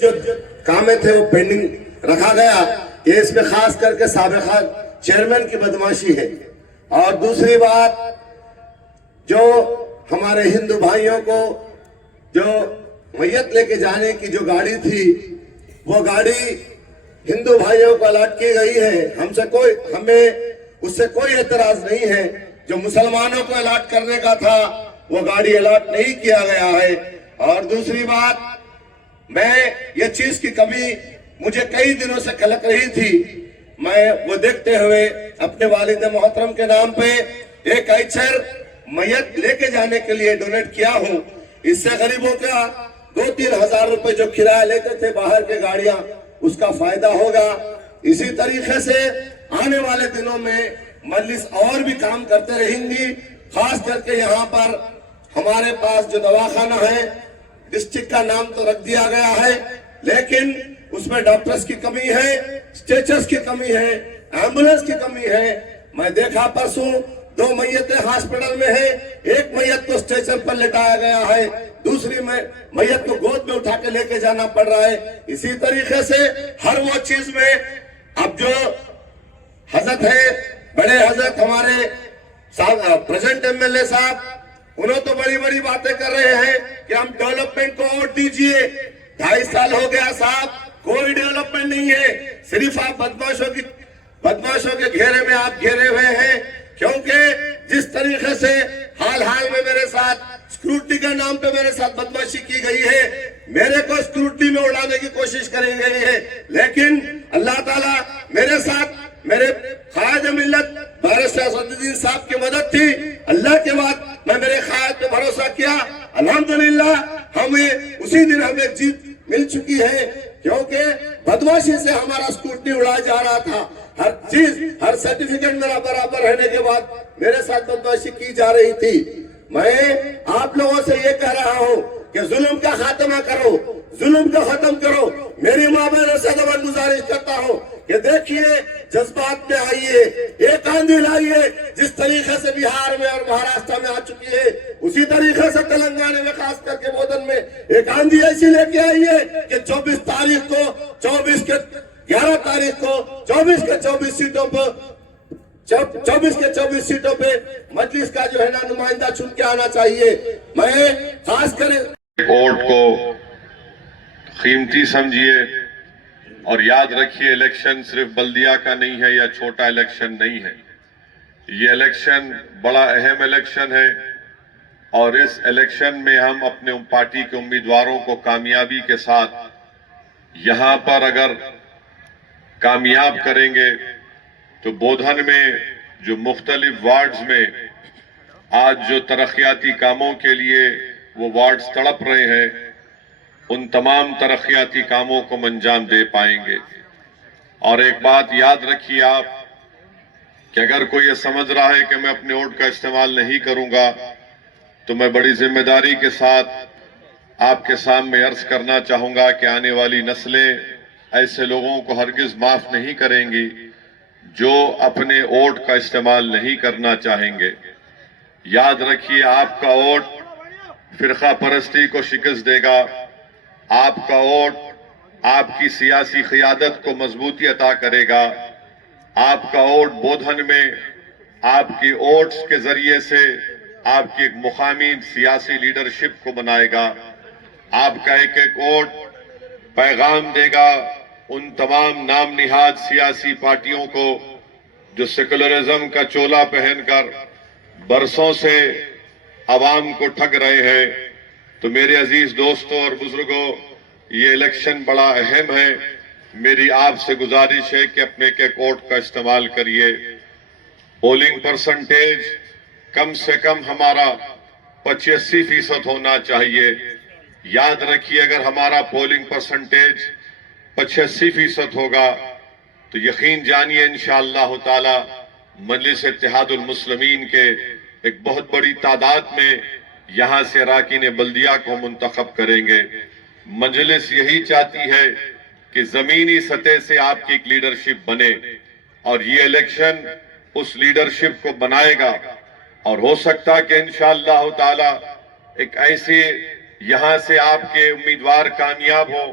جو کام تھے وہ پینڈنگ رکھا گیا، یہ اس میں خاص کر کے سابقہ چیئرمین کی بدماشی ہے۔ اور دوسری بات، جو ہمارے ہندو بھائیوں کو جو میت لے کے جانے کی جو گاڑی تھی، وہ گاڑی ہندو بھائیوں کو الاٹ کی گئی ہے، ہمیں اس سے کوئی اعتراض نہیں ہے۔ جو مسلمانوں کو الاٹ کرنے کا تھا وہ گاڑی الاٹ نہیں کیا گیا ہے۔ اور دوسری بات، میں یہ چیز کی کمی مجھے کئی دنوں سے کلک رہی تھی، میں وہ دیکھتے ہوئے اپنے والد محترم کے نام پہ ایک ایچر میت لے کے جانے کے لیے ڈونیٹ کیا ہوں۔ اس سے غریبوں کا 2-3 ہزار روپے جو کرایہ لیتے تھے باہر کے گاڑیاں، اس کا فائدہ ہوگا۔ اسی طریقے سے آنے والے دنوں میں مجلس اور بھی کام کرتے رہیں گی، خاص کر کے یہاں پر ہمارے پاس جو دواخانہ ہے، ڈسٹرکٹ کا نام تو رکھ دیا گیا ہے، لیکن اس میں ڈاکٹرز کی کمی ہے، اسٹریچرز کی کمی ہے، ایمبولنس کی کمی ہے۔ میں دیکھا پرسوں 2 میتیں ہاسپٹل میں ہیں، ایک میت کو اسٹریچر پر لٹایا گیا ہے، دوسری میت کو گود میں اٹھا کے لے کے جانا پڑ رہا ہے۔ اسی طریقے سے ہر وہ چیز میں اب جو حضرت ہے، بڑے حضرت ہمارے پریزنٹ ایم ایل اے صاحب، انہوں تو بڑی بڑی باتیں کر رہے ہیں کہ ہم ڈیولپمنٹ کو ووٹ دیجئے۔ 2.5 سال ہو گیا صاحب، کوئی ڈیولپمنٹ نہیں ہے، صرف آپ بدماشوں کے گھیرے میں آپ گھیرے ہوئے ہیں۔ کیونکہ جس طریقے سے حال میں میرے ساتھ سکیورٹی کے نام پہ میرے ساتھ بدماشی کی گئی ہے، میرے کو سکیورٹی میں اڑانے کی کوشش کری گئی ہے، لیکن اللہ تعالیٰ میرے ساتھ، میرے خواجہ ملت بارسٹر اسد الدین صاحب کی مدد تھی۔ اللہ کے بعد میں میرے خواجہ پہ بھروسہ کیا، الحمدللہ ہمیں اسی دن ہمیں جیت مل چکی ہے، کیونکہ بدماشی سے ہمارا سکیورٹی اڑایا جا رہا تھا۔ ہر چیز، ہر سرٹیفکیٹ میرا برابر رہنے کے بعد میرے ساتھ بدماشی کی جا رہی تھی۔ میں آپ لوگوں سے یہ کہہ رہا ہوں کہ ظلم کا خاتمہ کرو، ظلم کا ختم کرو۔ میری مابین سے گزارش کرتا ہوں کہ دیکھیے، جذبات میں آئیے، ایک آندھی لائیے، جس طریقے سے بہار میں اور مہاراشٹر میں آ چکی ہے، اسی طریقے سے تلنگانہ میں خاص کر کے بودن میں ایک آندھی ایسی لے کے آئیے کہ 24 تاریخ کو 24 کے 11 تاریخ کو 24 کے 24 سیٹوں پر 24 کے 24 سیٹوں پہ مجلس کا جو ہے نا نمائندہ چن کے آنا چاہیے۔ میں خاص کر ووٹ کو قیمتی سمجھیے اور یاد رکھیے، الیکشن صرف بلدیہ کا نہیں ہے یا چھوٹا الیکشن نہیں ہے، یہ الیکشن بڑا اہم الیکشن ہے، اور اس الیکشن میں ہم اپنے پارٹی کے امیدواروں کو کامیابی کے ساتھ یہاں پر اگر کامیاب کریں گے تو بودھن میں جو مختلف وارڈز میں آج جو ترقیاتی کاموں کے لیے وہ وارڈز تڑپ رہے ہیں، ان تمام ترقیاتی کاموں کو انجام دے پائیں گے۔ اور ایک بات یاد رکھیے آپ کہ اگر کوئی یہ سمجھ رہا ہے کہ میں اپنے ووٹ کا استعمال نہیں کروں گا، تو میں بڑی ذمہ داری کے ساتھ آپ کے سامنے عرض کرنا چاہوں گا کہ آنے والی نسلیں ایسے لوگوں کو ہرگز معاف نہیں کریں گی جو اپنے ووٹ کا استعمال نہیں کرنا چاہیں گے۔ یاد رکھیے، آپ کا ووٹ فرقہ پرستی کو شکست دے گا، آپ کا ووٹ آپ کی سیاسی قیادت کو مضبوطی عطا کرے گا، آپ کا ووٹ بودھن میں آپ کی ووٹس کے ذریعے سے آپ کی ایک مقامی سیاسی لیڈرشپ کو بنائے گا، آپ کا ایک ایک ووٹ پیغام دے گا ان تمام نام نہاد سیاسی پارٹیوں کو جو سیکولرزم کا چولا پہن کر برسوں سے عوام کو ٹھگ رہے ہیں۔ تو میرے عزیز دوستوں اور بزرگوں، یہ الیکشن بڑا اہم ہے، میری آپ سے گزارش ہے کہ اپنے ایک ووٹ کا استعمال کریے۔ پولنگ پرسنٹیج کم سے کم ہمارا 85% ہونا چاہیے۔ یاد رکھیے، اگر ہمارا پولنگ پرسنٹیج 85% ہوگا تو یقین جانیے انشاءاللہ تعالی مجلس اتحاد المسلمین کے ایک بہت بڑی تعداد میں یہاں سے اراکین بلدیہ کو منتخب کریں گے۔ مجلس یہی چاہتی ہے کہ زمینی سطح سے آپ کی ایک لیڈرشپ بنے، اور یہ الیکشن اس لیڈرشپ کو بنائے گا، اور ہو سکتا کہ انشاءاللہ تعالی ایک ایسے یہاں سے آپ کے امیدوار کامیاب ہو